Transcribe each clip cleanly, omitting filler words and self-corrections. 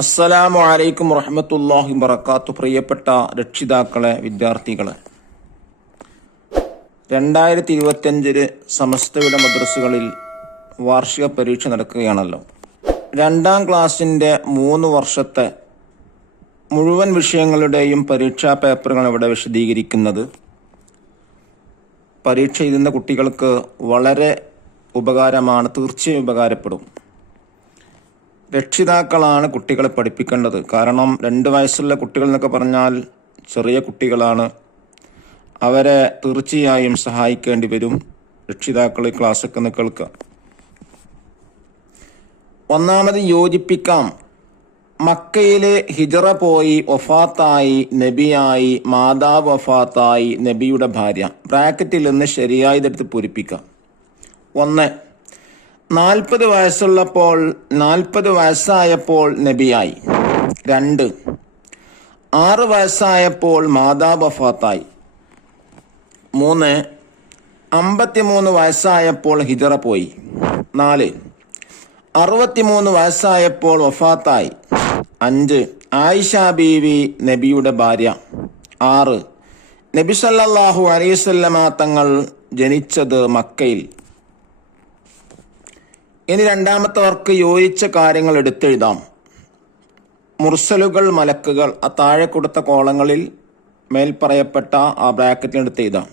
അസ്സലാമു അലൈക്കും വറഹ്മത്തുള്ളാഹി വബറകാത്തു. പ്രിയപ്പെട്ട രക്ഷിതാക്കളെ, വിദ്യാർത്ഥികളെ, 2025 സമസ്തയുടെ മദ്രസകളിൽ വാർഷിക പരീക്ഷ നടക്കുകയാണല്ലോ. 2ാം ക്ലാസ്സിൻ്റെ 3 വർഷത്തെ മുഴുവൻ വിഷയങ്ങളുടെയും പരീക്ഷാ പേപ്പറുകൾ ഇവിടെ വിശദീകരിക്കുന്നത് പരീക്ഷ എഴുതുന്ന കുട്ടികൾക്ക് വളരെ ഉപകാരമാണ്, തീർച്ചയായും ഉപകാരപ്പെടും. രക്ഷിതാക്കളാണ് കുട്ടികളെ പഠിപ്പിക്കേണ്ടത്. കാരണം 2 വയസ്സുള്ള കുട്ടികൾ എന്നൊക്കെ പറഞ്ഞാൽ ചെറിയ കുട്ടികളാണ്. അവരെ തീർച്ചയായും സഹായിക്കേണ്ടി വരും. രക്ഷിതാക്കൾ ക്ലാസ്സൊക്കെ ഒന്ന് കേൾക്കുക. ഒന്നാമത് യോജിപ്പിക്കാം. മക്കയിൽ ഹിജറ പോയി വഫാത്തായി നബിയായി, മാതാവ് വഫാത്തായി നബിയുടെ ഭാര്യ. ബ്രാക്കറ്റിൽ നിന്ന് ശരിയായി ഇതെടുത്ത് പൂരിപ്പിക്കാം. 1, 40 വയസ്സായപ്പോൾ നബിയായി. 2, 6 വയസ്സായപ്പോൾ മാതാവ് വഫാത്തായി. 3, 53 വയസ്സായപ്പോൾ ഹിജറ പോയി. 4, 63 വയസ്സായപ്പോൾ വഫാത്തായി. 5, ആയിഷ ബീവി നബിയുടെ ഭാര്യ. 6, നബി സല്ലല്ലാഹു അലൈഹി വസല്ലമ തങ്ങൾ ജനിച്ചത് മക്കയിൽ. ഇനി രണ്ടാമത്തവർക്ക് യോജിച്ച കാര്യങ്ങൾ എടുത്തെഴുതാം. മുർസലുകൾ, മലക്കുകൾ, ആ താഴെ കൊടുത്ത കോളങ്ങളിൽ മേൽ പറയപ്പെട്ട ആ ബ്രാക്കറ്റിൽ എടുത്തെഴുതാം.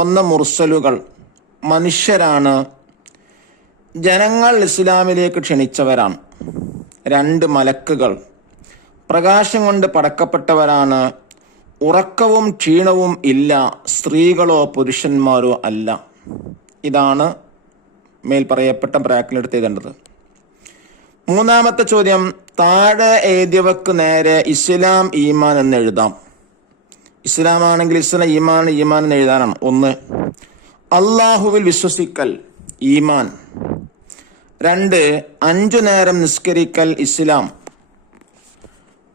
1, മുർസലുകൾ മനുഷ്യരാണ്, ജനങ്ങൾ ഇസ്ലാമിലേക്ക് ക്ഷണിച്ചവരാണ്. 2, മലക്കുകൾ പ്രകാശം കൊണ്ട് പടക്കപ്പെട്ടവരാണ്, ഉറക്കവും ക്ഷീണവും ഇല്ല, സ്ത്രീകളോ പുരുഷന്മാരോ അല്ല. ഇതാണ് മേൽ പറയപ്പെട്ട ബ്രാക്കറ്റിലെടുത്ത് എഴുതേണ്ടത്. 3ാമത്തെ ചോദ്യം, താഴെ എഴുതിയവക്ക് നേരെ ഇസ്ലാം, ഈമാൻ എന്ന് എഴുതാം. ഇസ്ലാം ആണെങ്കിൽ ഇസ്ലാം, ഈമാൻ എന്ന് എഴുതാനാണ്. 1, അള്ളാഹുവിൽ വിശ്വസിക്കൽ, ഈമാൻ. 2, 5 നേരം നിസ്കരിക്കൽ, ഇസ്ലാം.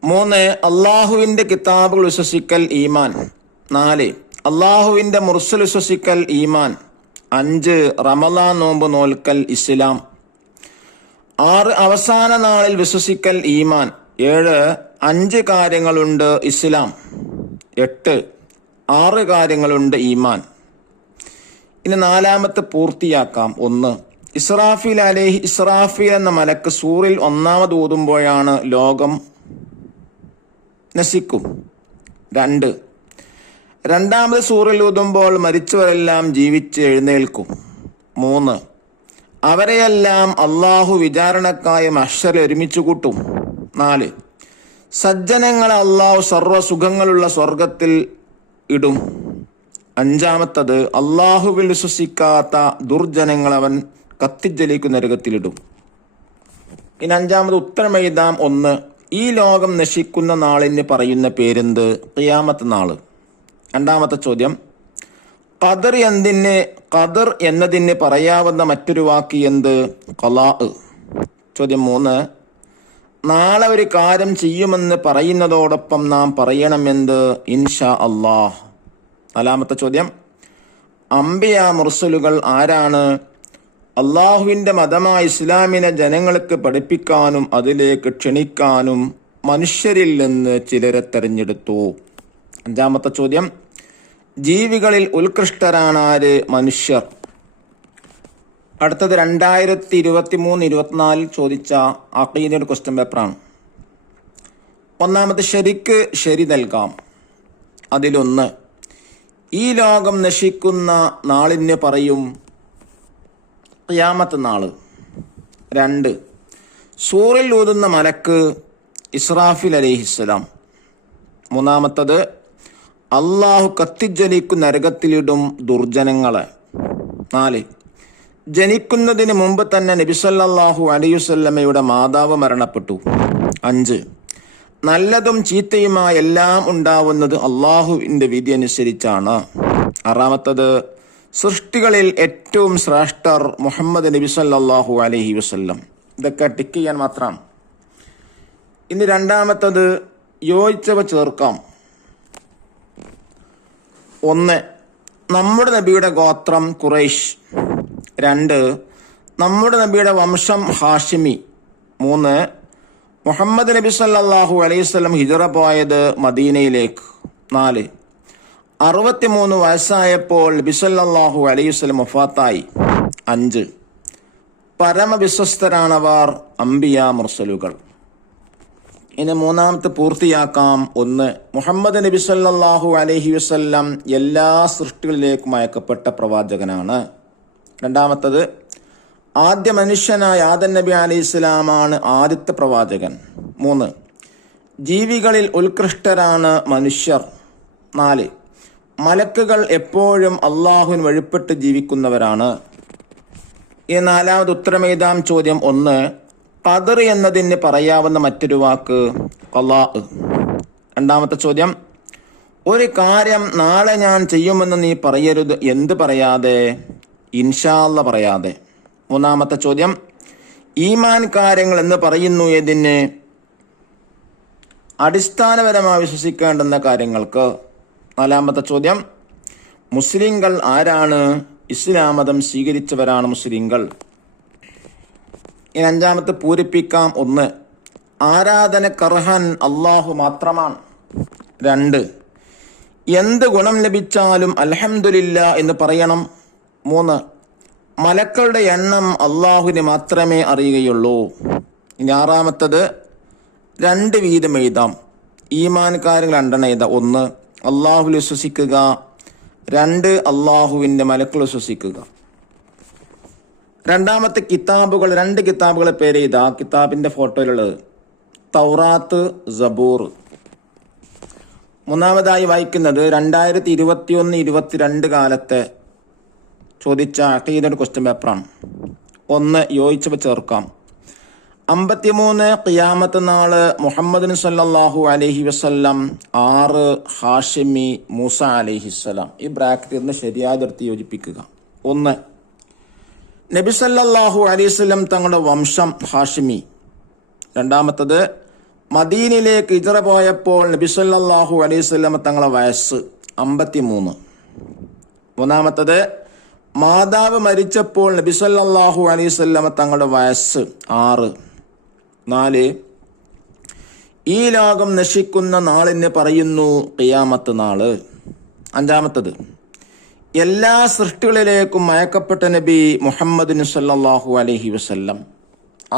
3, അള്ളാഹുവിന്റെ കിതാബുകൾ വിശ്വസിക്കൽ, ഈമാൻ. 4, അള്ളാഹുവിന്റെ മുർസൽ വിശ്വസിക്കൽ, ഈമാൻ. 5, റമളാൻ നോമ്പ് നോൽക്കൽ, ഇസ്ലാം. 6, അവസാന നാളിൽ വിശ്വസിക്കൽ, ഈമാൻ. 7, 5 കാര്യങ്ങളുണ്ട് ഇസ്ലാം. 8, 6 കാര്യങ്ങളുണ്ട് ഈമാൻ. ഇനി 4ാമത്തെ പൂർത്തിയാക്കാം. 1, ഇസ്രാഫീൽ എന്ന മലക്ക് സൂറിൽ 1ാമത് ഊതുമ്പോഴാണ് ലോകം നശിക്കും. 2, 2ാമത് സൂറിൽ ഊതുമ്പോൾ മരിച്ചവരെല്ലാം ജീവിച്ച് എഴുന്നേൽക്കും. 3, അവരെയെല്ലാം അള്ളാഹു വിചാരണക്കായ മഹ്ശറിൽ ഒരുമിച്ച് കൂട്ടും. 4, സജ്ജനങ്ങളെ അള്ളാഹു സർവ്വസുഖങ്ങളുള്ള സ്വർഗത്തിൽ ഇടും. 5ാമത്തത്, അള്ളാഹുവിൽ വിശ്വസിക്കാത്ത ദുർജനങ്ങൾ അവൻ കത്തിജ്വലിക്കുന്ന നരകത്തിലിടും. ഇനി 5ാമത് ഉത്തരം എഴുതാം. 1, ഈ ലോകം നശിക്കുന്ന നാളിന് പറയുന്ന പേരെന്ത്? ഖിയാമത്ത് നാള്. 2ാമത്തെ ചോദ്യം, ഖദർ എന്നതിന് പറയാവുന്ന മറ്റൊരു വാക്ക് എന്ത്? ഖലാ. ചോദ്യം 3, നാളെ ഒരു കാര്യം ചെയ്യുമെന്ന് പറയുന്നതോടൊപ്പം നാം പറയണമെന്ത്? ഇൻഷാ അല്ലാഹ്. 4ാമത്തെ ചോദ്യം, അംബിയ മുർസലുകൾ ആരാണ്? അള്ളാഹുവിന്റെ മതമായ ഇസ്ലാമിനെ ജനങ്ങൾക്ക് പഠിപ്പിക്കാനും അതിലേക്ക് ക്ഷണിക്കാനും മനുഷ്യരിൽ നിന്ന് ചിലരെ തെരഞ്ഞെടുത്തു. 5ാമത്തെ ചോദ്യം, ജീവികളിൽ ഉത്കൃഷ്ടരാണ് ആര്? മനുഷ്യർ. അടുത്തത് 2023-24 ചോദിച്ച അഖീദയുടെ ക്വസ്റ്റ്യൻ പേപ്പറാണ്. 1ാമത്തെ, ശരി നൽകാം. അതിലൊന്ന്, ഈ ലോകം നശിക്കുന്ന നാളിന് പറയും ഖിയാമത്ത് നാള്. 2, സൂറിൽ ഊതുന്ന മലക്ക് ഇസ്രാഫീൽ അലൈഹിസ്സലാം. 3ാമത്തത്, അള്ളാഹു കത്തിജ്വലിക്കുന്ന നരകത്തിലിടും ദുർജനങ്ങളെ. 4, ജനിക്കുന്നതിന് മുമ്പ് തന്നെ നബി സല്ലല്ലാഹു അലൈഹി വസല്ലമയുടെ മാതാവ് മരണപ്പെട്ടു. 5, നല്ലതും ചീത്തയുമായ എല്ലാം ഉണ്ടാവുന്നത് അള്ളാഹുവിന്റെ വിധി അനുസരിച്ചാണ്. 6ാമത്തത്, സൃഷ്ടികളിൽ ഏറ്റവും ശ്രേഷ്ഠർ മുഹമ്മദ് നബി സല്ലല്ലാഹു അലൈഹി വസല്ലം. ഇതൊക്കെ ടിക്ക് ചെയ്യാൻ മാത്രമാണ്. ഇനി 2ാമത്തത്, യോജിച്ചവ ചേർക്കാം. 1, നമ്മുടെ നബിയുടെ ഗോത്രം ഖുറൈശ്. 2, നമ്മുടെ നബിയുടെ വംശം ഹാഷിമി. 3, മുഹമ്മദ് നബി സല്ലല്ലാഹു അലൈഹി വസല്ലം ഹിജറ പോയത് മദീനയിലേക്ക്. 4. 63 വയസ്സായപ്പോൾ നബി സല്ലല്ലാഹു അലൈഹി വസല്ലം വഫാത്തായി. 5. പരമവിശ്വസ്തരാണവർ അംബിയ മുർസലുകൾ. ഇനി മൂന്നാമത്തെ പൂർത്തിയാക്കാം. 1. മുഹമ്മദ് നബി സല്ലല്ലാഹു അലൈഹി വസല്ലം എല്ലാ സൃഷ്ടികളിലേക്കും അയക്കപ്പെട്ട പ്രവാചകനാണ്. രണ്ടാമത്തത്, ആദ്യ മനുഷ്യനായ ആദം നബി അലൈഹി സ്വലാമാണ് ആദ്യത്തെ പ്രവാചകൻ. 3. ജീവികളിൽ ഉത്കൃഷ്ടരാണ് മനുഷ്യർ. 4. മലക്കുകൾ എപ്പോഴും അള്ളാഹുവിന് വഴിപ്പെട്ട് ജീവിക്കുന്നവരാണ്. ഈ നാലാമത് ഉത്തരമെഴുതാം. ചോദ്യം 1. ഖദർ എന്നതിന് പറയാവുന്ന മറ്റൊരു വാക്ക് ഖളാ. രണ്ടാമത്തെ ചോദ്യം, ഒരു കാര്യം നാളെ ഞാൻ ചെയ്യുമെന്ന് നീ പറയരുത്. എന്ത് പറയാതെ? ഇൻഷാ അല്ലാഹ് പറയാതെ. മൂന്നാമത്തെ ചോദ്യം, ഈമാൻ കാര്യങ്ങൾ എന്ന് പറയുന്നു ഏതിന്? അടിസ്ഥാനപരമായി വിശ്വസിക്കേണ്ടുന്ന കാര്യങ്ങൾക്ക്. നാലാമത്തെ ചോദ്യം, മുസ്ലിങ്ങൾ ആരാണ്? ഇസ്ലാം മതം സ്വീകരിച്ചവരാണ് മുസ്ലിങ്ങൾ. ഇനി അഞ്ചാമത്തെ പൂരിപ്പിക്കാം. 1. ആരാധനക്കർഹൻ അള്ളാഹു മാത്രമാണ്. 2. എന്ത് ഗുണം ലഭിച്ചാലും അൽഹംദുലില്ലാ എന്ന് പറയണം. 3. മലക്കളുടെ എണ്ണം അള്ളാഹുവിന് മാത്രമേ അറിയുകയുള്ളൂ. ഇനി ആറാമത്തത് 2 വീതം എഴുതാം. ഈമാൻ കാര്യങ്ങൾ 2 എഴുതാം. 1. അള്ളാഹുവിൽ വിശ്വസിക്കുക. 2. അള്ളാഹുവിൻ്റെ മലക്കുകൾ വിശ്വസിക്കുക. രണ്ടാമത്തെ കിതാബുകൾ, 2 കിതാബുകളെ പേര് ചെയ്താ കിതാബിന്റെ ഫോട്ടോയിലുള്ളത് തൗറാത്ത്, സബൂർ. മൂന്നാമതായി വായിക്കുന്നത് 2021-22 കാലത്തെ ചോദിച്ച അഖീദയുടെ ക്വസ്റ്റ്യൻ പേപ്പറാണ്. 1 യോജിച്ചവ ചേർക്കാം. 53 ഖിയാമത്ത് നാള് മുഹമ്മദ് സല്ലല്ലാഹു അലൈഹി വസല്ലം. 6 ഹാഷിമി മൂസ അലൈഹിസ്സലാം. ഈ ബ്രാക്കറ്റിൽ നിന്ന് ശരിയാതിർത്തി യോജിപ്പിക്കുക. 1. നബി സല്ലല്ലാഹു അലൈഹി വസല്ലം തങ്ങളുടെ വംശം ഹാഷിമി. രണ്ടാമത്തത്, മദീനയിലേക്ക് ഹിജ്റ പോയപ്പോൾ നബി സല്ലല്ലാഹു അലൈഹി വസല്ലം തങ്ങളുടെ വയസ്സ് 53. മൂന്നാമത്തത്, മാതാവ് മരിച്ചപ്പോൾ നബി സല്ലല്ലാഹു അലൈഹി വസല്ലം തങ്ങളുടെ വയസ്സ് 6. 4. ഈ ലോകം നശിക്കുന്ന നാളിന് പറയുന്നു ഖിയാമത്ത് നാള്. അഞ്ചാമത്തത്, എല്ലാ സൃഷ്ടികളിലേക്കും അയക്കപ്പെട്ട നബി മുഹമ്മദ് സല്ലല്ലാഹു അലൈഹി വസല്ലം.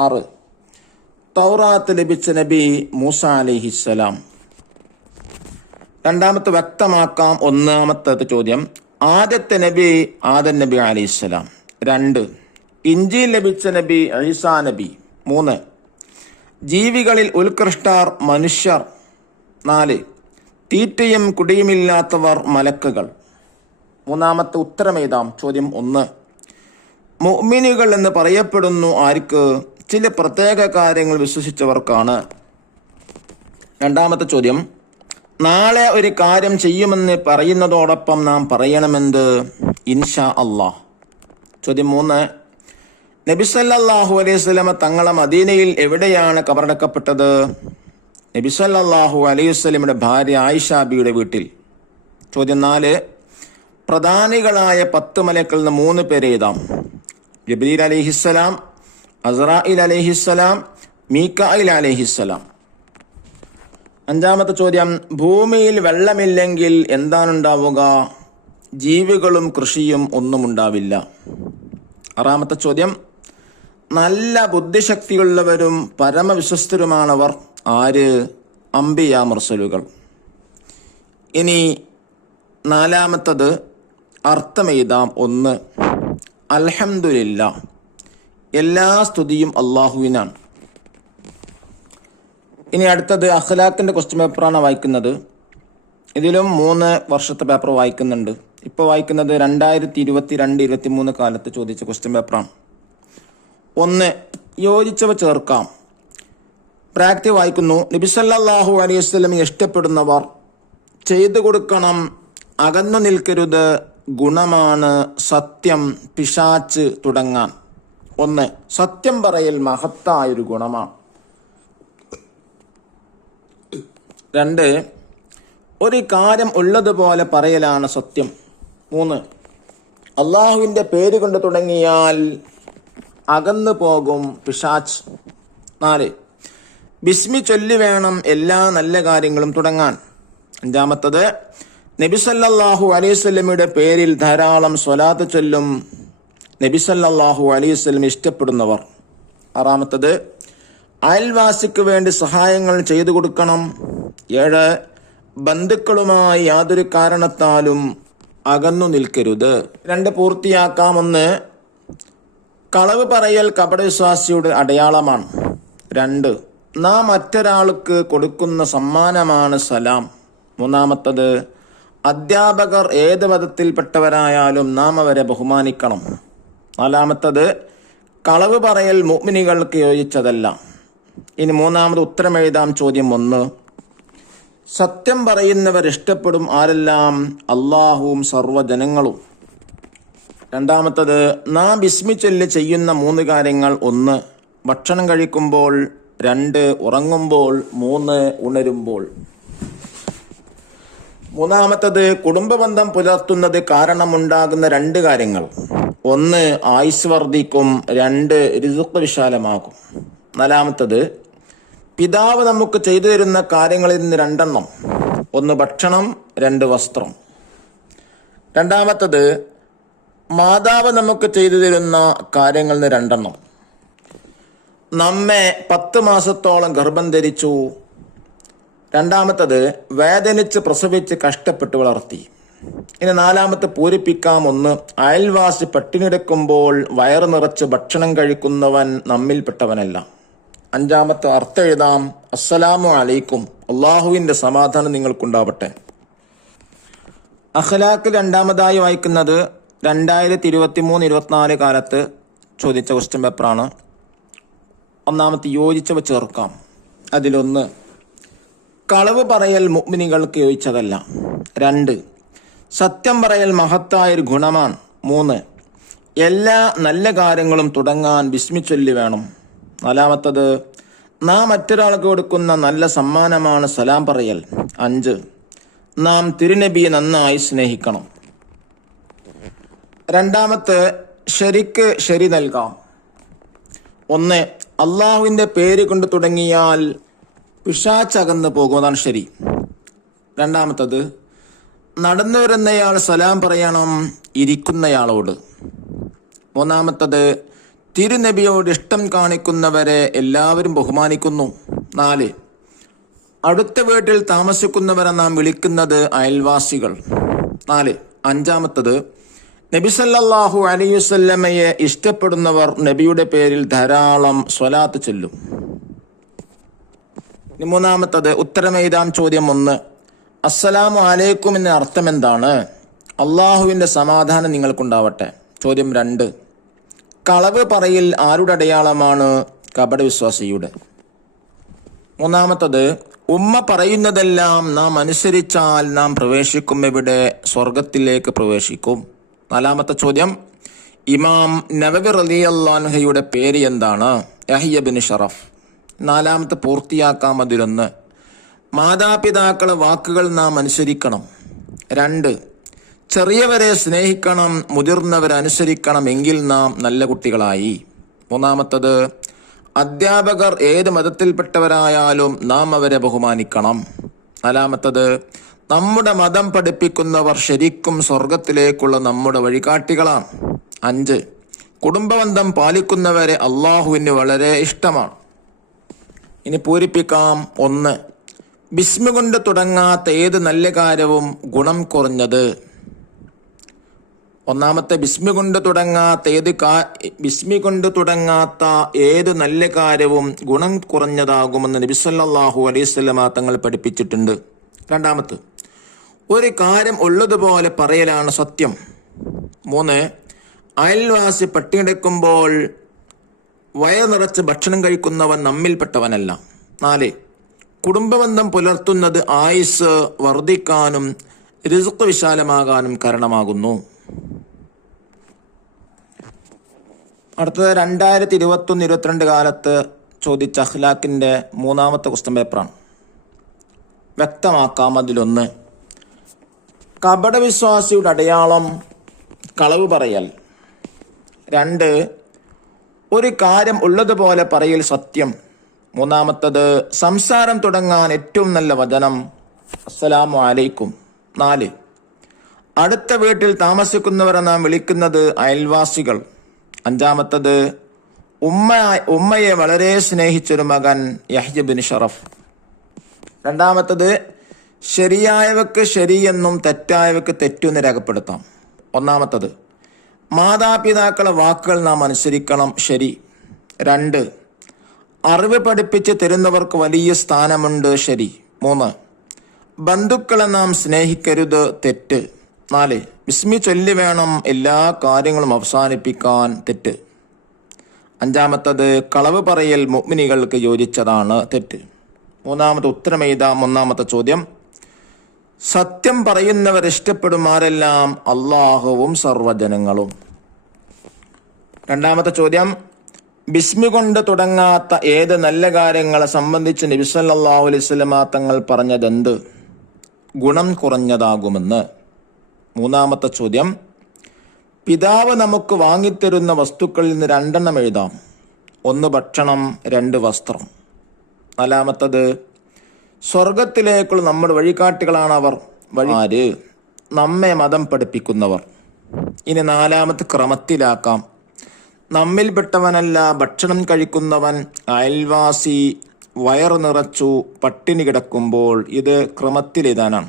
6. തൗറാത്ത് ലഭിച്ച നബി മൂസ അലൈഹിസ്സലാം. രണ്ടാമത്തെ വ്യക്തമാക്കാം. ഒന്നാമത്തെ ചോദ്യം, ആദ്യത്തെ നബി ആദം നബി അലൈഹിസ്സലാം. 2. ഇഞ്ചീൽ ലഭിച്ച നബി ഈസാ നബി. 3. ജീവികളിൽ ഉത്കൃഷ്ടർ മനുഷ്യർ. 4. തീറ്റയും കുടിയുമില്ലാത്തവർ മലക്കുകൾ. മൂന്നാമത്തെ ഉത്തരം എഴുതാം. ചോദ്യം 1. മുഅ്മിനുകൾ എന്ന് പറയപ്പെടുന്നു ആർക്ക്? ചില പ്രത്യേക കാര്യങ്ങൾ വിശ്വസിച്ചവർക്കാണ്. രണ്ടാമത്തെ ചോദ്യം, നാളെ ഒരു കാര്യം ചെയ്യുമെന്ന് പറയുന്നതോടൊപ്പം നാം പറയണമെന്ത്? ഇൻഷാ അല്ലാഹ്. ചോദ്യം 3. നബി സല്ലല്ലാഹു അലൈഹി വസല്ലം തങ്ങളെ മദീനയിൽ എവിടെയാണ് കബറടക്കപ്പെട്ടത്? നബി സല്ലല്ലാഹു അലൈഹി വസല്ലമയുടെ ഭാര്യ ആയിഷ ബിയുടെ വീട്ടിൽ. ചോദ്യം 4. പ്രധാനികളായ 10 മലക്കളിൽ നിന്ന് 3 പേര് എഴുതാം. ജിബ്രീൽ അലൈഹിസ്സലാം, അസ്രായിൽ അലൈഹിസ്സലാം, മീകായിൽ അലൈഹിസ്സലാം. അഞ്ചാമത്തെ ചോദ്യം, ഭൂമിയിൽ വെള്ളമില്ലെങ്കിൽ എന്താണുണ്ടാവുക? ജീവികളും കൃഷിയും ഒന്നും ഉണ്ടാവില്ല. ആറാമത്തെ ചോദ്യം, നല്ല ബുദ്ധിശക്തിയുള്ളവരും പരമവിശ്വസ്തരുമാണവർ. ആര്? അംബിയ മുർസലുകൾ. ഇനി നാലാമത്തത് അർത്ഥമെഴുതാം. 1. അൽഹംദുലില്ലാ, എല്ലാ സ്തുതിയും അള്ളാഹുവിനാണ്. ഇനി അടുത്തത് അഖ്ലാഖിന്റെ ക്വസ്റ്റ്യൻ പേപ്പറാണ് വായിക്കുന്നത്. ഇതിലും 3 വർഷത്തെ പേപ്പർ വായിക്കുന്നുണ്ട്. ഇപ്പോൾ വായിക്കുന്നത് 2022-23 കാലത്ത് ചോദിച്ച ക്വസ്റ്റ്യൻ പേപ്പറാണ്. 1 യോജിച്ചവ ചേർക്കാം. പ്രാക്ടീസ് വായിക്കുന്നു. നബി സല്ലല്ലാഹു അലൈഹി വസല്ലം ഇഷ്ടപ്പെടുന്നവർ ചെയ്തു കൊടുക്കണം, അകന്നു നിൽക്കരുത്, ഗുണമാണ്, സത്യം, പിശാച്ച് തുടങ്ങാൻ. 1. സത്യം പറയൽ മഹത്തായൊരു ഗുണമാണ്. 2. ഒരു കാര്യം ഉള്ളതുപോലെ പറയലാണ് സത്യം. 3. അള്ളാഹുവിൻ്റെ പേര് കൊണ്ട് തുടങ്ങിയാൽ അകന്നു പോകും പിശാച്ച്. 4. ബിസ്മി ചൊല്ലി വേണം എല്ലാ നല്ല കാര്യങ്ങളും തുടങ്ങാൻ. അഞ്ചാമത്തത്, നബി സല്ലല്ലാഹു അലൈഹി വസല്ലമയുടെ പേരിൽ ധാരാളം സ്വലാത്ത് ചൊല്ലും നബി സല്ലല്ലാഹു അലൈഹി വസല്ലം ഇഷ്ടപ്പെടുന്നവർ. ആറാമത്തത്, അയൽവാസിക്ക് വേണ്ടി സഹായങ്ങൾ ചെയ്തു കൊടുക്കണം. 7, ബന്ധുക്കളുമായി യാതൊരു കാരണത്താലും അകന്നു നിൽക്കരുത്. 2 പൂർത്തിയാക്കാം. 1, കളവ് പറയൽ കപടവിശ്വാസിയുടെ അടയാളമാണ്. 2, നാം മറ്റൊരാൾക്ക് കൊടുക്കുന്ന സമ്മാനമാണ് സലാം. 3, അധ്യാപകർ ഏത് മതത്തിൽപ്പെട്ടവരായാലും നാം അവരെ ബഹുമാനിക്കണം. 4, കളവ് പറയൽ മുഅ്മിനുകൾക്ക് യോജിച്ചതല്ല. ഇനി 3ാമത് ഉത്തരം എഴുതാം. ചോദ്യം 1, സത്യം പറയുന്നവർ ഇഷ്ടപ്പെടും ആരെല്ലാം? അള്ളാഹുവും സർവ്വജനങ്ങളും. 2ാമത്തത്, നാം ബിസ്മി ചൊല്ലി ചെയ്യുന്ന 3 കാര്യങ്ങൾ. 1, ഭക്ഷണം കഴിക്കുമ്പോൾ. 2, ഉറങ്ങുമ്പോൾ. 3, ഉണരുമ്പോൾ. 3ാമത്തത്, കുടുംബബന്ധം പുലർത്തുന്നത് കാരണമുണ്ടാകുന്ന 2 കാര്യങ്ങൾ. 1, ആയുസ് വർദ്ധിക്കും. 2, റിസ്ഖ് വിശാലമാകും. 4ാമത്തത്, പിതാവ് നമുക്ക് ചെയ്തു തരുന്ന കാര്യങ്ങളിൽ നിന്ന് 2 എണ്ണം. 1, ഭക്ഷണം. 2, വസ്ത്രം. 2ാമത്തത്, മാതാവ് നമുക്ക് ചെയ്തു തരുന്ന കാര്യങ്ങളിൽ നിന്ന് 2 എണ്ണം. നമ്മെ 10 മാസത്തോളം ഗർഭം ധരിച്ചു. 2ാമത്തത്, വേദനിച്ച് പ്രസവിച്ച് കഷ്ടപ്പെട്ട് വളർത്തി. ഇനി 4ാമത്തെ പൂരിപ്പിക്കാം. 1, അയൽവാസി പട്ടിണിയെടുക്കുമ്പോൾ വയറ് നിറച്ച് ഭക്ഷണം കഴിക്കുന്നവൻ നമ്മിൽപ്പെട്ടവനല്ല. 5ാമത്തെ അർത്ഥം എഴുതാം. അസ്സലാമു അലൈക്കും, അള്ളാഹുവിൻ്റെ സമാധാനം നിങ്ങൾക്കുണ്ടാവട്ടെ. അഖ്ലാഖിൽ 2ാമതായി വായിക്കുന്നത് 2023-24 കാലത്ത് ചോദിച്ച ക്വസ്റ്റ്യൻ പേപ്പറാണ്. 1ാമത്തെ യോജിച്ചവ ചേർക്കാം. അതിലൊന്ന്, കളവ് പറയൽ മുഅ്മിനുകൾക്ക് യോജിച്ചതല്ല. 2, സത്യം പറയൽ മഹത്തായൊരു ഗുണമാണ്. 3, എല്ലാ നല്ല കാര്യങ്ങളും തുടങ്ങാൻ ബിസ്മി ചൊല്ലി വേണം. 4ാമത്തത്, നാം മറ്റൊരാൾക്ക് കൊടുക്കുന്ന നല്ല സമ്മാനമാണ് സലാം പറയൽ. 5, നാം തിരുനബിയെ നന്നായി സ്നേഹിക്കണം. 2ാമത്തെ, ശരിക്ക് ശരി നൽകാം. 1, അള്ളാഹുവിൻ്റെ പേര് കൊണ്ട് തുടങ്ങിയാൽ പിശാചകന്ന് പോകുന്നതാണ് ശരി. 2ാമത്തത്, നടന്നു വരുന്നയാൾ സലാം പറയണം ഇരിക്കുന്നയാളോട്. 3ാമത്തത്, തിരുനബിയോട് ഇഷ്ടം കാണിക്കുന്നവരെ എല്ലാവരും ബഹുമാനിക്കുന്നു. 4, അടുത്ത വീട്ടിൽ താമസിക്കുന്നവരെ നാം വിളിക്കുന്നത് അയൽവാസികൾ. 4. 5ാമത്തത്, നബി സല്ലല്ലാഹു അലൈഹി വസല്ലമയെ ഇഷ്ടപ്പെടുന്നവർ നബിയുടെ പേരിൽ ധാരാളം സ്വലാത്ത് ചൊല്ലും. 3ാമത്തത് ഉത്തരം എഴുതാം. ചോദ്യം 1, അസ്സലാമു അലൈക്കും എന്ന അർത്ഥം എന്താണ്? അള്ളാഹുവിൻ്റെ സമാധാനം നിങ്ങൾക്കുണ്ടാവട്ടെ. ചോദ്യം 2, കളവ് പറയിൽ ആരുടെ അടയാളമാണ്? കപടവിശ്വാസിയുടെ. 3ാമത്തത്, ഉമ്മ പറയുന്നതെല്ലാം നാം അനുസരിച്ചാൽ നാം പ്രവേശിക്കും എവിടെ? സ്വർഗത്തിലേക്ക് പ്രവേശിക്കും. 4ാമത്തെ ചോദ്യം, ഇമാം നവവി റളിയല്ലാഹു അൻഹുയുടെ പേര് എന്താണ്? യഹ്യ ബിൻ ഷറഫ്. 4ാമത്തെ പൂർത്തിയാക്കാം. അതിലൊന്ന്, മാതാപിതാക്കളെ വാക്കുകൾ നാം അനുസരിക്കണം. 2, ചെറിയവരെ സ്നേഹിക്കണം, മുതിർന്നവരെ അനുസരിക്കണം, എങ്കിൽ നാം നല്ല കുട്ടികളായി. 3ാമത്തത്, അധ്യാപകർ ഏത് മതത്തിൽപ്പെട്ടവരായാലും നാം അവരെ ബഹുമാനിക്കണം. 4ാമത്തത്, നമ്മുടെ മതം പഠിപ്പിക്കുന്നവർ ശരിക്കും സ്വർഗത്തിലേക്കുള്ള നമ്മുടെ വഴികാട്ടികളാണ്. 5, കുടുംബബന്ധം പാലിക്കുന്നവരെ അള്ളാഹുവിന് വളരെ ഇഷ്ടമാണ്. ഇനി പൂരിപ്പിക്കാം. 1, ബിസ്മി കൊണ്ട് തുടങ്ങാത്ത ഏത് നല്ല കാര്യവും ഗുണം കുറഞ്ഞത്? 1ാമത്തെ, ബിസ്മി കൊണ്ട് തുടങ്ങാത്ത ഏത് നല്ല കാര്യവും ഗുണം കുറഞ്ഞതാകുമെന്ന് നബി സല്ലല്ലാഹു അലൈഹി വസല്ലമ തങ്ങൾ പഠിപ്പിച്ചിട്ടുണ്ട്. 2ാമത്തെ, ഒരു കാര്യം ഉള്ളതുപോലെ പറയലാണ് സത്യം. 3, അയൽവാസി പട്ടിണിയെടുക്കുമ്പോൾ വയറ് നിറച്ച് ഭക്ഷണം കഴിക്കുന്നവൻ നമ്മിൽപ്പെട്ടവനല്ല. 4, കുടുംബബന്ധം പുലർത്തുന്നത് ആയുസ് വർദ്ധിക്കാനും റിസ്ഖ് വിശാലമാകാനും കാരണമാകുന്നു. അടുത്തത് 2021-22 കാലത്ത് ചോദിച്ച അഖ്ലാഖിൻ്റെ 3ാമത്തെ ക്വസ്റ്റ്യൻ പേപ്പറാണ്. വ്യക്തമാക്കാം. അതിലൊന്ന്, കപടവിശ്വാസിയുടെ അടയാളം കളവ് പറയൽ. 2, ഒരു കാര്യം ഉള്ളതുപോലെ പറയൽ സത്യം. മൂന്നാമത്തത് സംസാരം തുടങ്ങാൻ ഏറ്റവും നല്ല വചനം അസ്സലാമു അലൈക്കും. 4, അടുത്ത വീട്ടിൽ താമസിക്കുന്നവരെ നാം വിളിക്കുന്നത് അയൽവാസികൾ. 5, ഉമ്മയെ വളരെ സ്നേഹിച്ചൊരു മകൻ യഹ്യ ബിൻ ഷറഫ്. 2, ശരിയായവക്ക് ശരിയെന്നും തെറ്റായവക്ക് തെറ്റെന്ന് രേഖപ്പെടുത്താം. 1, മാതാപിതാക്കളെ വാക്കുകൾ നാം അനുസരിക്കണം, ശരി. 2, അറിവ് പഠിപ്പിച്ച് തരുന്നവർക്ക് വലിയ സ്ഥാനമുണ്ട്, ശരി. 3, ബന്ധുക്കളെ നാം സ്നേഹിക്കരുത്, തെറ്റ്. 4, ബിസ്മി ചൊല്ലി വേണം എല്ലാ കാര്യങ്ങളും അവസാനിപ്പിക്കാൻ, തെറ്റ്. 5, കളവ് പറയൽ മുഅ്മിനീകൾക്ക് യോജിച്ചതാണ്, തെറ്റ്. 3 ഉത്തരം എഴുതാം. 1 ചോദ്യം, സത്യം പറയുന്നവർ ഇഷ്ടപ്പെടുമാരെല്ലാം അള്ളാഹുവും സർവ്വജനങ്ങളും. 2 ചോദ്യം, ബിസ്മി കൊണ്ട് തുടങ്ങാത്ത ഏത് നല്ല കാര്യങ്ങളെ സംബന്ധിച്ച് നബി സല്ലല്ലാഹു അലൈഹി വസല്ലമ തങ്ങൾ പറഞ്ഞതെന്ത്? ഗുണം കുറഞ്ഞതാകുമെന്ന്. 3 ചോദ്യം, പിതാവ് നമുക്ക് വാങ്ങിത്തരുന്ന വസ്തുക്കളിൽ നിന്ന് 2 എഴുതാം. 1 ഭക്ഷണം, 2 വസ്ത്രം. 4, സ്വർഗത്തിലേക്കുള്ള നമ്മുടെ വഴികാട്ടികളാണ് അവർ. ആര്? നമ്മെ മതം പഠിപ്പിക്കുന്നവർ. ഇനി 4 ക്രമത്തിലാക്കാം. നമ്മിൽപ്പെട്ടവനല്ല ഭക്ഷണം കഴിക്കുന്നവൻ, അയൽവാസി വയറു നിറച്ചു പട്ടിണി കിടക്കുമ്പോൾ. ഇത് ക്രമത്തിലെഴുതാനാണ്.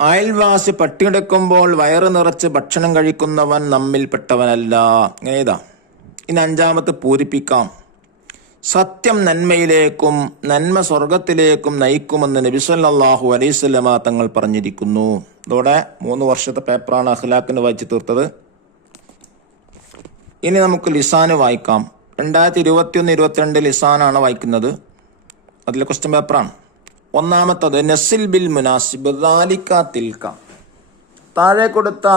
അയൽവാസി പട്ടിണി കിടക്കുമ്പോൾ വയറു നിറച്ച് ഭക്ഷണം കഴിക്കുന്നവൻ നമ്മിൽപ്പെട്ടവനല്ല. ഇങ്ങനെ ഇതാ. ഇനി 5 പൂരിപ്പിക്കാം. സത്യം നന്മയിലേക്കും നന്മ സ്വർഗത്തിലേക്കും നയിക്കുമെന്ന് നബി സല്ലല്ലാഹു അലൈഹി വസല്ലമ തങ്ങൾ പറഞ്ഞിരിക്കുന്നു. ഇതോടെ 3 വർഷത്തെ പേപ്പറാണ് അഖ്ലാഖിന് വായിച്ചു തീർത്തത്. ഇനി നമുക്ക് ലിസാന് വായിക്കാം. 2021-22 ലിസാനാണ് വായിക്കുന്നത്. അതിലെ ക്വസ്റ്റ്യൻ പേപ്പറാണ്. 1, നസിൽ ബിൽ മുനാസിബ് ദാലിക തിൽക. താഴെ കൊടുത്ത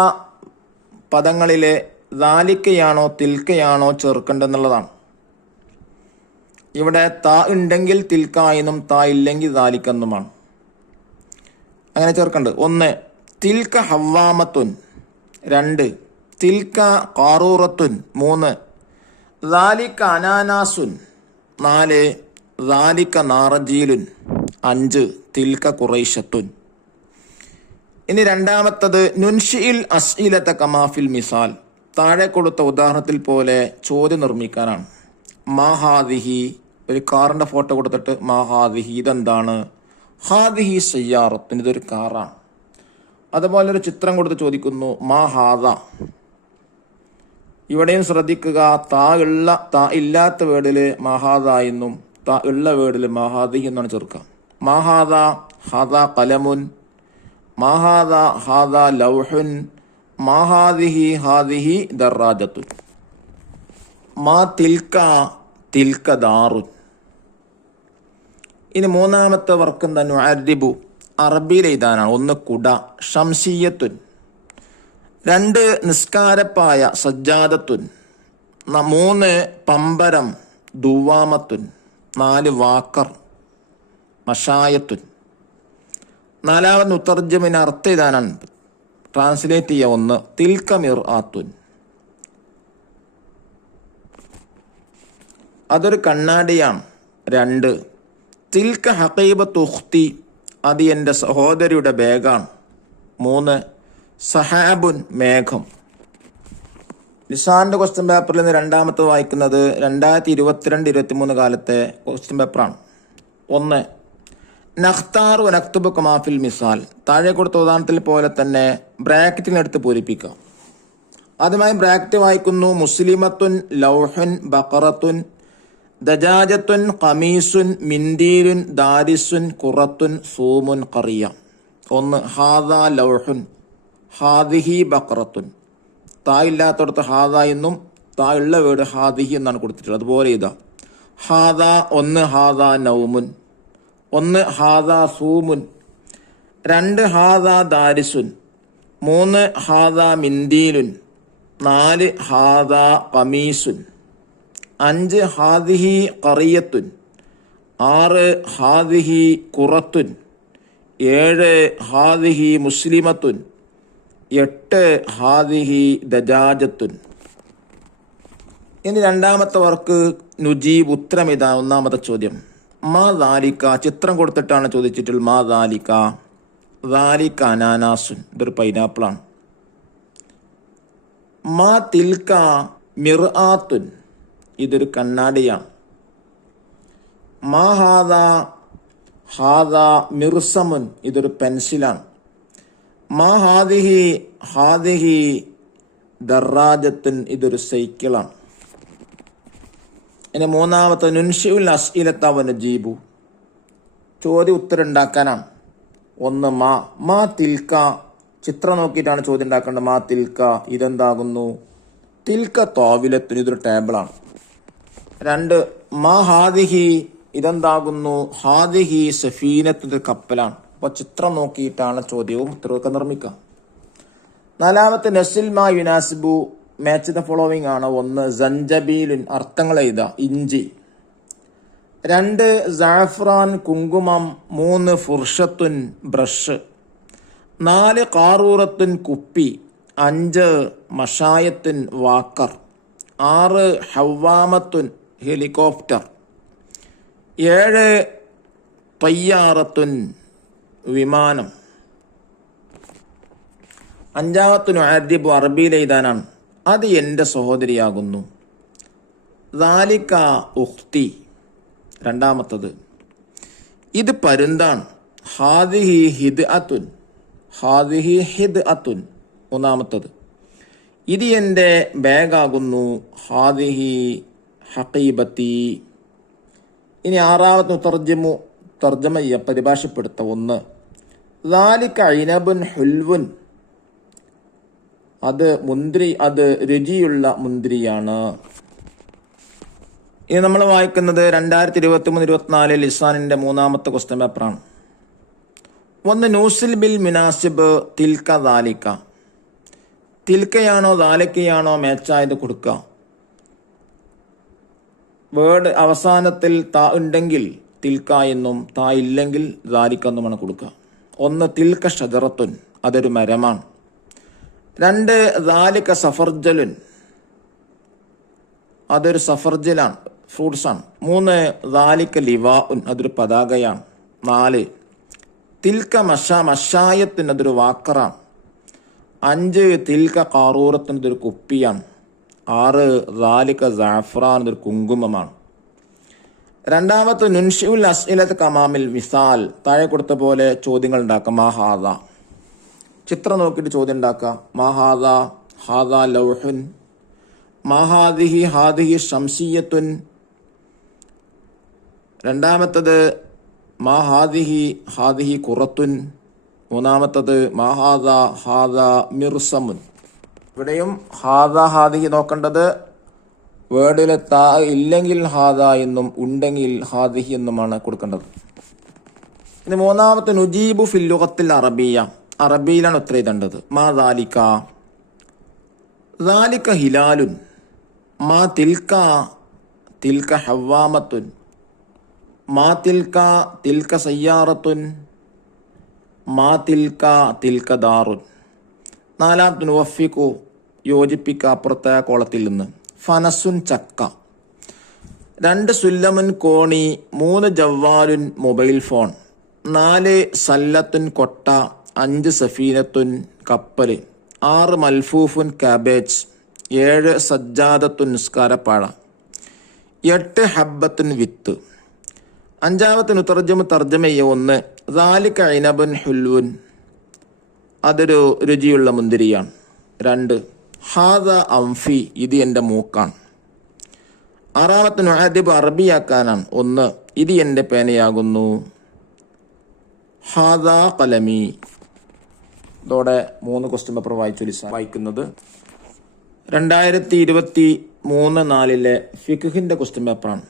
പദങ്ങളിലെ ദാലിക്കയാണോ തിൽക്കയാണോ ചേർക്കേണ്ടതെന്നുള്ളതാണ്. ഇവിടെ താ ഉണ്ടെങ്കിൽ തിൽക്ക എന്നും താ ഇല്ലെങ്കിൽ ദാലിക്കെന്നുമാണ്. അങ്ങനെ ചേർക്കേണ്ടത്. 1, തിൽക്ക ഹവ്വാമത്തുൻ. 2, തിൽക്ക ഖാറൂറത്തുൻ. 3, ദാലിക അനാനാസുൻ. 4, ദാലിക നാറജീലുൻ. 5, തിൽക്ക ഖുറൈശത്തുൻ. ഇനി 2, നുൻഷിഇൽ അസ്ഇലത കമാഫിൽ മിസാൽ. താഴെ കൊടുത്ത ഉദാഹരണത്തിൽ പോലെ ചോദ്യം നിർമ്മിക്കാനാണ്. മാഹാദിഹി, ഒരു കാറിന്റെ ഫോട്ടോ കൊടുത്തിട്ട് മാഹാദിഹി ഇതെന്താണ്? ഹാദിഹി സയ്യാറത്തുൻ, ഇതൊരു കാറാണ്. അതുപോലെ ഒരു ചിത്രം കൊടുത്ത് ചോദിക്കുന്നു മാഹാദ. ഇവിടെയും ശ്രദ്ധിക്കുക, താ ഇല്ലാത്ത വേർഡില് മാഹാദ എന്നും താ ഉള്ള വേർഡില് മാഹാദിഹി എന്നാണ് ചേർക്കുക. മാഹാദ ഹാദ കലമുൻ, മാഹാദ ഹാദ ലൗഹുൻ, മാഹാദിഹി ഹാദിഹി ദറാജത്തുൻ. മാ തിൽക്ക തിൽക്ക ദാറുൻ. ഇനി 3 വർക്ക് എന്താണ്? അരിബു, അറബിയിൽ എഴുതാനാണ്. 1, കുട ഷംസിയത്തുൻ. 2, നിസ്കാരപ്പായ സജ്ജാദത്തുൻ. 3, പമ്പരം ദുവാമത്തുൻ. 4, വാക്കർ മഷായത്തുൻ. 4 മുത്തർജമിന് അർത്ഥം എഴുതാനാണ്. ട്രാൻസ്ലേറ്റ് ചെയ്യുക. 1, തിൽക്ക മിർആത്തുൻ. അതൊരു കണ്ണാടിയാണ്. 2, തിൽക്ക ഹഖീബത്തു ഉഖ്തി. അത് എൻ്റെ സഹോദരിയുടെ ബാഗാണ്. 3, സഹാബുൻ മേഘം. ലിസാന്റെ ക്വസ്റ്റ്യൻ പേപ്പറിൽ നിന്ന് 2 വായിക്കുന്നത് 2022-23 കാലത്തെ ക്വസ്റ്റ്യൻ പേപ്പറാണ്. 1, നഖ്താർ നക്തുബ് കമാഫിൽ മിസാൽ. താഴെ കൊടുത്ത ഉദാഹരണത്തിൽ പോലെ തന്നെ ബ്രാക്കറ്റിനടുത്ത് പൂരിപ്പിക്കാം. ആദ്യമായി ബ്രാക്കറ്റ് വായിക്കുന്നു. മുസ്ലിമത്തുൻ, ലൗഹുൻ, ബഖറത്തുൻ, ദജാജത്തുൻ, ഖമീസുൻ, മിൻദീലുൻ, ദാരിസുൻ, ഖുറത്തുൻ, സൂമുൻ, ഖറിയ. 1, ഹാദ ലൗഹുൻ, ഹാദിഹി ബഖറത്തുൻ. താ ഇല്ലാത്തടത്ത് ഹാദ എന്നും താ ഉള്ള വേർഡ് ഹാദിഹി എന്നാണ് കൊടുത്തിട്ടുള്ളത്. അതുപോലെ ഇതാ ഹാദ. 1, ഹാദ നൗമുൻ. 1, ഹാദ സൂമുൻ. 2, ഹാദ ദാരിസുൻ. 3, ഹാദ മിൻദീലുൻ. 4, ഹാദ ഖമീസുൻ. 5, ഹാദിഹി ഖറിയത്തുൻ. 6, ഹാദിഹി ഖുറത്തുൻ. 7, ഹാദിഹി മുസ്ലിമത്തുൻ. 8, ഹാദിഹി ദജാജത്തുൻ. ഇനി രണ്ടാമത്തെ വർക്ക് നുജീബ്, ഉത്തരം ഇതാ. ഒന്നാമത്തെ ചോദ്യം മാ ദാലിക, ചിത്രം കൊടുത്തിട്ടാണ് ചോദിച്ചിട്ടുള്ളത്. മാ ദാലിക, ദാലിക അനാനാസുൻ, ഇതൊരു പൈനാപ്പിളാണ്. മാ തിൽക മിർആത്തുൻ, ഇതൊരു കണ്ണാടിയാണ്. മാ ഹാദ, ഹാദ മിർസമുൻ, ഇതൊരു പെൻസിലാണ്. മാ ഹാദിഹി, ഹാദിഹി ദറാജത്തുൻ, ഇതൊരു സൈക്കിളാണ്. ഇനി മൂന്നാമത്തെ നുൻഷിഉൽ അസ്ഇലത വ നജീബു, ചോദ്യം ഉത്തരം ഉണ്ടാക്കാനാണ്. ഒന്ന് മാ തിൽക, ചിത്രം നോക്കിയിട്ടാണ് ചോദ്യം ഉണ്ടാക്കേണ്ടത്. മാ തിൽക, ഇതെന്താകുന്നു? തിൽക താവിലത്തുൻ, ഇതൊരു ടേബിളാണ്. രണ്ട് മാ ഹാദിഹി, ഇതെന്താകുന്നു? ഹാദിഹി സഫീനത്തുൻ, ഇതൊരു കപ്പലാണ്. അപ്പോൾ ചിത്രം നോക്കിയിട്ടാണ് ചോദ്യവും ഉത്തരവൊക്കെ നിർമ്മിക്കുക. നാലാമത്തെ നസിൽ മാ യുനാസിബു, മാച്ച് ദ ഫോളോവിങ് ആണ്. ഒന്ന് സഞ്ചബീലുൻ, അർത്ഥങ്ങൾ എഴുതുക, ഇഞ്ചി. രണ്ട് സാഫ്രാൻ, കുങ്കുമം. മൂന്ന് ഫുർഷത്തുൻ, ബ്രഷ്. നാല് കാറൂറത്തുൻ, കുപ്പി. അഞ്ച് മഷായത്തുൻ, വാക്കർ. ആറ് ഹവാമത്തുൻ, ഹെലികോപ്റ്റർ. ഏഴ് തയ്യാറത്തുൻ, വിമാനം. അഞ്ചാമത്തെ നുഅദ്ദിബു, അറബിയിൽ എഴുതാനാണ്. അത് എൻ്റെ സഹോദരിയാകുന്നു. ദാലിക ഉഖ്തി, രണ്ടാമത്തത്. ഇത് പരുന്താണ്. ഹാദിഹി ഹിദ്അത്തുൻ, ഹാദിഹി ഹിദ്അത്തുൻ, മൂന്നാമത്തത്. ഇത് എൻ്റെ ബാഗാകുന്നു. ഹാദിഹി ഹഖീബത്തി. ഇനി ആറാമത്തെ തർജ്ജമ ചെയ്യുക, പരിഭാഷപ്പെടുത്ത. ഒന്ന് ദാലിക ഇനബുൻ ഹുൽവുൻ, അത് മുന്തിരി, അത് രുചിയുള്ള മുന്തിരിയാണ്. ഇനി നമ്മൾ വായിക്കുന്നത് 2023-24 ലിസാനിൻ്റെ മൂന്നാമത്തെ ക്വസ്റ്റ്യൻ പേപ്പറാണ്. ഒന്ന് നൂസിൽ ബിൽ മുനാസിബ് തിൽക ദാലിക, തിൽക്കയാണോ ദാലിക്കയാണോ മാച്ചായത് കൊടുക്കുക. വേർഡ് അവസാനത്തിൽ താ ഉണ്ടെങ്കിൽ തിൽക്ക എന്നും താ ഇല്ലെങ്കിൽ ദാലിക എന്നുമാണ് കൊടുക്കുക. ഒന്ന് തിൽക്ക ഷജറത്തുൻ, അതൊരു മരമാണ്. രണ്ട് ദാലിക സഫർജലുൻ, അതൊരു സഫർജലാണ്, ഫ്രൂട്ട്സാണ്. മൂന്ന് ദാലിക ലിവാഉൻ, അതൊരു പതാകയാണ്. നാല് തിൽക്ക മഷായത്തുൻ, അതൊരു വാക്കറാണ്. അഞ്ച് തിൽക്ക കാറൂറത്തുൻ, അതൊരു കുപ്പിയാണ്. ആറ് ദാലിക സാഫ്രാൻ, അതൊരു കുങ്കുമമാണ്. രണ്ടാമത്തെ നുൻഷിഉൽ അസ്ഇലത കമാമിൽ മിസാൽ, താഴെ കൊടുത്ത പോലെ ചോദ്യങ്ങൾ ഉണ്ടാക്കാം. മാ ഹാദ, ചിത്രം നോക്കിയിട്ട് ചോദ്യം ഉണ്ടാക്കുക. മാ ഹാദ, ഹാദ ലൗഹുൻ. മാ ഹാദിഹി, ഹാദിഹി ശംസിയത്തുൻ. രണ്ടാമത്തത് മാ ഹാദിഹി, ഹാദിഹി ഖുറത്തുൻ. മൂന്നാമത്തത് മാ ഹാദ, ഹാദ മിർസമുൻ. ഇവിടെയും ഹാദ ഹാദിഹി നോക്കേണ്ടത് വേർഡിൽ താ ഇല്ലെങ്കിൽ ഹാദ എന്നും ഉണ്ടെങ്കിൽ ഹാദിഹി എന്നുമാണ് കൊടുക്കേണ്ടത്. ഇനി മൂന്നാമത്തെ നുജീബു ഫിൽ ലുഗത്തിൽ അറബിയ, അറബിയിലാണ് ഉത്തരം എഴുതേണ്ടത്. മാ ദാലിക, ദാലിക ഹിലാലുൻ. മാ തിൽക, തിൽക ഹവാമത്തുൻ. മാ തിൽക, തിൽക സയ്യാറത്തുൻ. മാ തിൽക, തിൽക ദാറുൻ. നാലാമത്തെ നുവഫിക്കു, യോജിപ്പിക്ക, അപ്പുറത്തെ കോളത്തിൽ നിന്ന്. ഫനസുൻ, ചക്ക. രണ്ട് സുല്ലമുൻ, കോണി. മൂന്ന് ജവ്വാലുൻ, മൊബൈൽ ഫോൺ. നാല് സല്ലത്തുൻ, കൊട്ട. അഞ്ച് സഫീനത്തുൻ, കപ്പൽ. ആറ് മൽഫൂഫുൻ, കാബേജ്. ഏഴ് സജ്ജാദത്തുൻ, നിസ്കാരപ്പാഴ. എട്ട് ഹബ്ബത്തുൻ, വിത്ത്. അഞ്ചാമത്തെ തർജ്ജമയ്യ. ഒന്ന് ദാലിക ഇനബുൻ ഹുൽവുൻ, അതൊരു രുചിയുള്ള മുന്തിരിയാണ്. രണ്ട് ഹാദ അംഫി, ഇത് എൻ്റെ മൂക്കാണ്. ആറാമത്തെ നുഅദ്ദിബ്, അറബിയാക്കാനാണ്. ഒന്ന് ഇത് എൻ്റെ പേനയാകുന്നു. ഹാദ കലമി. ഇതോടെ 3 ക്വസ്റ്റ്യൻ പേപ്പർ വായിക്കുന്നത് 2023-24 ഫിഖ്ഹിന്റെ ക്വസ്റ്റ്യൻ പേപ്പറാണ്.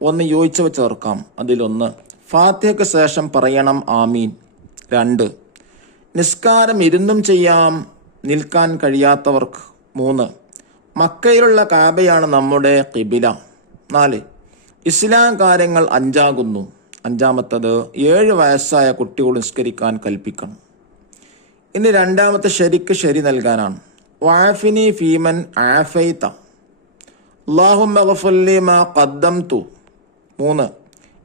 ഒന്ന് യോജിച്ചവ ചേർക്കാം. അതിലൊന്ന് ഫാത്തിഹയ്ക്ക് ശേഷം പറയണം ആമീൻ. 2 നിസ്കാരം ഇരുന്നും ചെയ്യാം, നിൽക്കാൻ കഴിയാത്തവർക്ക്. 3 മക്കയിലുള്ള കാബയാണ് നമ്മുടെ ഖിബില. 4 ഇസ്ലാം കാര്യങ്ങൾ 5 ആകുന്നു. 5-മത്തത് 7 വയസ്സായ കുട്ടികൾ നിസ്കരിക്കാൻ കൽപ്പിക്കണം. ഇനി രണ്ടാമത്തെ ശരിക്ക് ശരി നൽകാനാണ്. വാഫിനി ഫീമൻ ആഫൈത, അല്ലാഹുമ്മ ഗ്ഫിർലി മാ ഖദ്ദംതു. 3,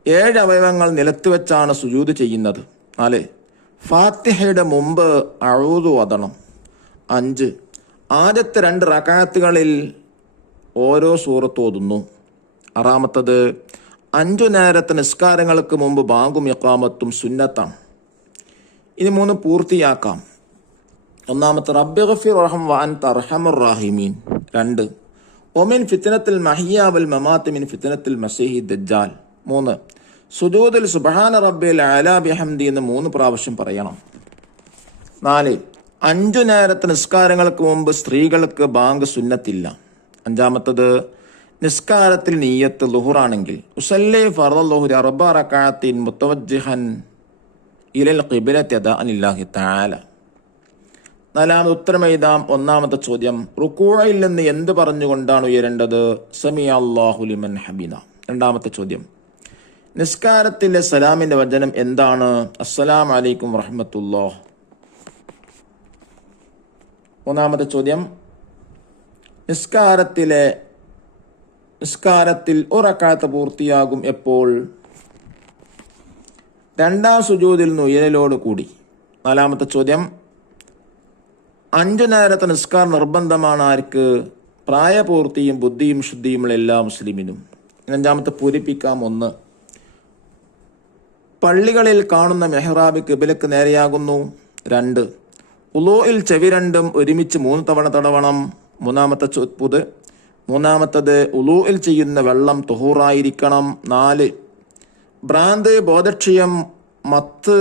7 അവയവങ്ങൾ നിലത്ത് വെച്ചാണ് സുജൂദ് ചെയ്യുന്നത്. 4, ഫാത്തിഹയുടെ മുമ്പ് അഊദു ഓതണം. 5, ആദ്യത്തെ 2 റക്അത്തുകളിൽ ഓരോ സൂറത്ത് ഓതുന്നു. 6, 5 നേരത്തെ നിസ്കാരങ്ങൾക്ക് മുമ്പ് ബാങ്കും ഇഖാമത്തും സുന്നത്താണ്. ഇനി 3 പൂർത്തിയാക്കാം. 1, റബ്ബി ഗഫിർ വർഹം വഅൻത അർഹമുർ റഹീമീൻ. 2, ഒമിൻ ഫിത്നത്തിൽ മഹിയ വൽ മമാത്ത് മിൻ ഫിത്നത്തിൽ മസീഹി ദജ്ജാൽ. 3, സുജൂദിൽ സുബ്ഹാന റബ്ബിൽ അലാ ബിഹംദി എന്ന് 3 പ്രാവശ്യം പറയണം. 4, 5 നേരത്തെ നിസ്കാരങ്ങൾക്ക് മുമ്പ് സ്ത്രീകൾക്ക് ബാങ്ക് സുന്നത്തില്ല. 5, നിസ്കാരത്തിൽ നിയ്യത്ത് ളുഹുറാണെങ്കിൽ ഉസല്ലി ഫർദൽ ളുഹുരി 4 റക്അത്തിൻ മുതവജ്ജിഹൻ ഇലൽ ഖിബ്ലത്തി അദാഅൻ ലില്ലാഹി തആല. 4 ഉത്തരം എഴുതാം. 1 ചോദ്യം, റുകൂഇൽ നിന്ന് എന്ത് പറഞ്ഞുകൊണ്ടാണ് ഉയരേണ്ടത്? സമിഅ അല്ലാഹു ലിമൻ ഹമിദ. 2 ചോദ്യം, നിസ്കാരത്തിലെ സലാമിന്റെ വചനം എന്താണ്? അസ്സലാമു അലൈക്കും വറഹ്മത്തുള്ളാഹ്. 3 ചോദ്യം, നിസ്കാരത്തിൽ 1 റക്അത്ത് പൂർത്തിയാകും എപ്പോൾ? 2ാം സുജൂദിൽ നിന്ന് ഉയരലോട് കൂടി. 4 ചോദ്യം, 5 നേരത്തെ നിസ്കാരം നിർബന്ധമാണ് ആർക്ക്? പ്രായപൂർത്തിയും ബുദ്ധിയും ശുദ്ധിയുമുള്ള എല്ലാ മുസ്ലിമിനും. 5 പൂരിപ്പിക്കാം. 1, പള്ളികളിൽ കാണുന്ന മെഹ്റാബ് ഖിബ്ലക്ക് നേരെയാകുന്നു. 2, ഉളൂഇൽ ചെവി രണ്ടും ഒരുമിച്ച് 3 തവണ തടവണം. 3, ഉളൂഇൽ ചെയ്യുന്ന വെള്ളം തുഹൂറായിരിക്കണം. 4, ഭ്രാന്ത്, ബോധക്ഷയം, മത്ത്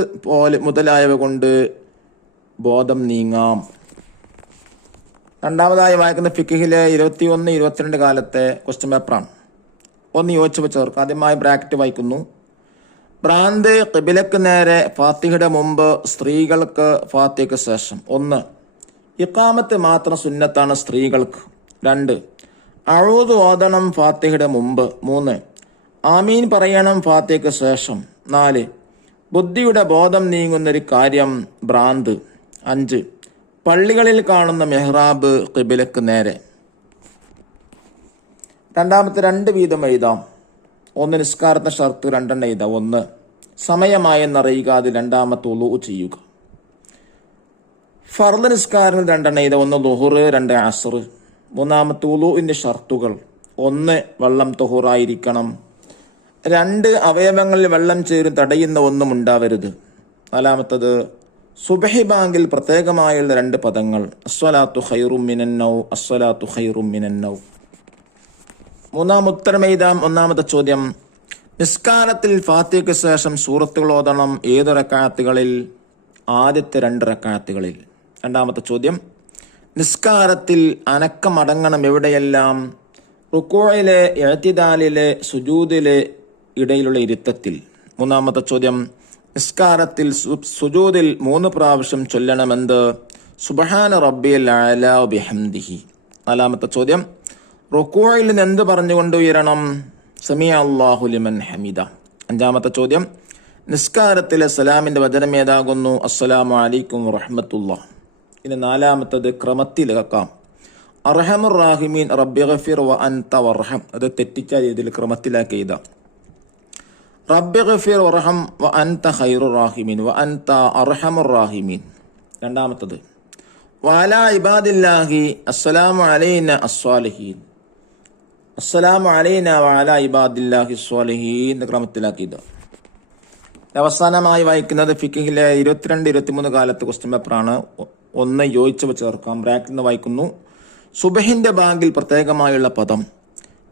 മുതലായവ കൊണ്ട് ബോധം നീങ്ങാം. 2ാമതായി വായിക്കുന്ന ഫിഖ്ഹിലെ 21, 22 കാലത്തെ ക്വസ്റ്റ്യൻ പേപ്പറാണ്. 1 യോജിച്ചവ ചേർക്കുക. ആദ്യമായി ബ്രാക്കറ്റ് വായിക്കുന്നു. ഭ്രാന്ത് ഖിബ്ലക്ക് നേരെ ഫാത്തിഹയുടെ മുമ്പ്, സ്ത്രീകൾക്ക് ഫാത്തിഹയ്ക്ക് ശേഷം. 1, ഇഖാമത്ത് മാത്രം സുന്നത്താണ് സ്ത്രീകൾക്ക്. 2, അഊദു ഓതണം ഫാത്തിഹയുടെ മുമ്പ്. 3, ആമീൻ പറയണം ഫാത്തിഹയ്ക്ക് ശേഷം. 4, ബുദ്ധിയുടെ ബോധം നീങ്ങുന്നൊരു കാര്യം ഭ്രാന്ത്. 5, പള്ളികളിൽ കാണുന്ന മെഹ്റാബ് ഖിബ്ലക്ക് നേരെ. 2 വീതം എഴുതാം. 1, നിസ്കാരത്തെ ഷർത്ത് 2 എഴുതാം. 1, സമയമായെന്നറിയുക. അത് 2 ഉളൂ ചെയ്യുക. ഫർദ് നിസ്കാരങ്ങൾ 2 എഴുതാം. 1 ളുഹുർ, 2 അസ്ർ. 3 ഉളൂഇന്റെ ഷർത്തുകൾ. 1, വെള്ളം തുഹൂറായിരിക്കണം. 2, അവയവങ്ങളിൽ വെള്ളം ചേരും തടയുന്ന ഒന്നും ഉണ്ടാവരുത്. 4, സുബ്ഹി ബാങ്കിൽ പ്രത്യേകമായുള്ള 2 പദങ്ങൾ. അസ്സലാത്തു ഖൈറും മിനന്നൗ, അസ്സലാത്തു ഖൈറും മിനന്നൗ. 3 ഉത്തരം എഴുതാം. 1 ചോദ്യം, നിസ്കാരത്തിൽ ഫാത്തിഹയ്ക്ക് ശേഷം സൂറത്തുകൾ ഓതണം ഏത് റക്അത്തുകളിൽ? ആദ്യത്തെ 2 റക്അത്തുകളിൽ. 2 ചോദ്യം, നിസ്കാരത്തിൽ അനക്കമടങ്ങണം എവിടെയെല്ലാം? റുകൂഇലെ, ഇഅ്തിദാലിലെ, സുജൂദിലെ ഇടയിലുള്ള ഇരുത്തത്തിൽ. 3 ചോദ്യം, നിസ്കാരത്തിൽ സുജൂദിൽ 3 പ്രാവശ്യം ചൊല്ലണമെന്ത്? സുബ്ഹാന റബ്ബിയൽ അഅ്ലാ ബിഹംദിഹി. 4 ചോദ്യം, റുകൂഇൽ നിന്ന് എന്ത് പറഞ്ഞുകൊണ്ട് ഉയരണം? സമിഅ അല്ലാഹു ലിമൻ ഹമിദ. 5 ചോദ്യം, നിസ്കാരത്തിലെ സലാമിന്റെ വചനം ഏതാകുന്നു? അസ്സലാമു അലൈക്കും വറഹ്മത്തുള്ളാഹ്. ഇനി 4 ക്രമത്തിലാക്കാം. അർഹമുർ റാഹിമീൻ റബ്ബി ഗഫിർ വ അൻത വർഹം. അത് തെറ്റിച്ച രീതിയിൽ ക്രമത്തിലാക്കി എഴുതാം. റബ്ബി ഗഫിർ വർഹം വ അൻത ഖൈറുർ റാഹിമീൻ വ അൻത അർഹമുർ റാഹിമീൻ. 2 വഅലാ ഇബാദില്ലാഹി അസ്സലാമു അലൈന അസ്സാലിഹീൻ. അസ്സലാമു അലൈന വഅലാ ഇബാദില്ലാഹി സ്വാലിഹീൻ ക്രമത്തിലാക്കിയത്. അവസാനമായി വായിക്കുന്നത് ഫിഖ്ഹിലെ 22, 23 കാലത്ത് ക്വസ്റ്റ്യൻ പേപ്പറാണ്. 1 യോജിച്ചവ ചേർക്കാം. ബ്രാക്കറ്റിൽ നിന്ന് വായിക്കുന്നു. സുബ്ഹിന്റെ ബാങ്കിൽ പ്രത്യേകമായുള്ള പദം.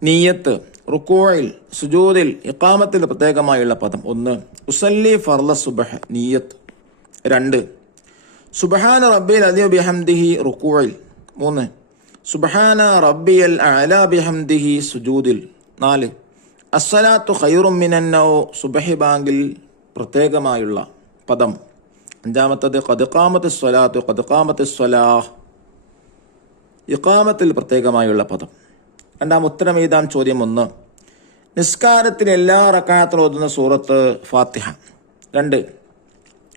നിയ്യത്ത്, റുകൂഇൽ, സുജൂദിൽ, ഇഖാമത്തിൽ പ്രത്യേകമായുള്ള പദം. 1, ഉസല്ലി ഫർള സുബ്ഹ് നിയ്യത്ത്. 2, സുബ്ഹാന റബ്ബിൽ അലി ബിഹംദിഹി റുകൂഇൽ. 3, സുബ്ഹാന റബ്ബിയൽ അഅ്ലാ ബിഹംദിഹി സുജൂദിൽ. 4, അസ്സലാത്തു ഖൈറും മിനന്നൗ സുബ്ഹി ബാങ്കിൽ പ്രത്യേകമായുള്ള പദം. 5, ഖദ് ഖാമത്തിസ് സ്വലാത്തു ഖദ് ഖാമത്തിസ് സ്വലാഹ് ഇഖാമത്തിൽ പ്രത്യേകമായുള്ള പദം. 2 ഉത്തരം എഴുതാം. ചോദ്യം 1, നിസ്കാരത്തിൽ എല്ലാ റക്അത്തിലും ഓതുന്ന സൂറത്ത് ഫാത്തിഹ. 2,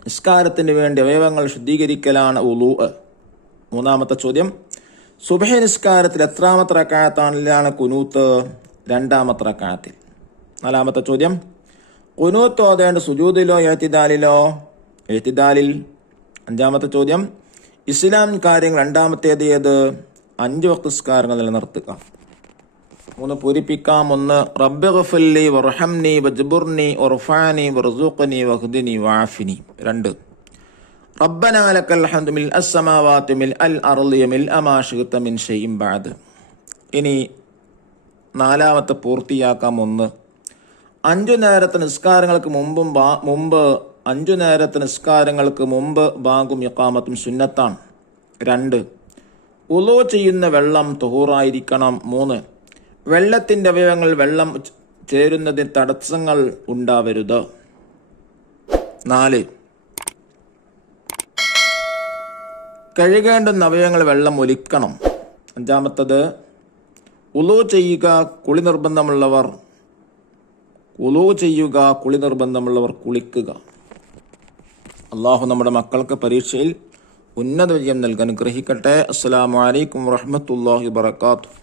നിസ്കാരത്തിന് വേണ്ടി അവയവങ്ങൾ ശുദ്ധീകരിക്കലാണ് ഉളൂ. 3 ചോദ്യം, സുബ്ഹി നിസ്കാരത്തിൽ എത്രാമത്തെ റക്അത്താണ് കുനൂത്ത്? രണ്ടാമത്തെ റക്അത്തിൽ. നാലാമത്തെ ചോദ്യം, കുനൂത്ത് ഓതേണ്ട സുജൂദിലോ എഅ്തിദാലിലോ? എഅ്തിദാലിൽ. അഞ്ചാമത്തെ ചോദ്യം, ഇസ്ലാം കാര്യങ്ങൾ രണ്ടാമത്തേത് ഏത്? 5 വക്ത് നിസ്കാരങ്ങൾ നിലനിർത്തുക. 3 പൂരിപ്പിക്കാം. 1 റബ്ബി ഗഫിർലി വർഹംനി വജ്ബുർനി വർഫഅനി വർസുഖ്നി വഹ്ദിനി വഅഫിനി. 2 റബ്ബനാ ലക്കൽ ഹംദു മിൽ അസ്സമാവാതി മിൽ അൽ അർളി മിൽ അമാ ശിഅ്ത മിൻ ഷൈഇൻ ബഅദ്. ഇനി നാലാമത്തെ പൂർത്തിയാക്കാം. 1 5 നേരത്തെ നിസ്കാരങ്ങൾക്ക് മുമ്പ് ബാങ്കും ഇഖാമത്തും സുന്നത്താണ്. 2 ഉളൂ ചെയ്യുന്ന വെള്ളം തുഹൂറായിരിക്കണം. 3 വെള്ളത്തിൻ്റെ അവയവങ്ങൾ വെള്ളം ചേരുന്നതിന് തടസ്സങ്ങൾ ഉണ്ടാവരുത്. 4 കഴുകേണ്ടുന്ന അവയവങ്ങൾ വെള്ളം ഒലിക്കണം. 5 ഉളൂ ചെയ്യുക കുളി നിർബന്ധമുള്ളവർ കുളിക്കുക. അള്ളാഹു നമ്മുടെ മക്കൾക്ക് പരീക്ഷയിൽ ഉന്നത വിജയം നൽകാൻ അനുഗ്രഹിക്കട്ടെ. അസ്സലാമു അലൈക്കും വറഹ്മത്തുള്ളാഹി വബറകാതുഹു.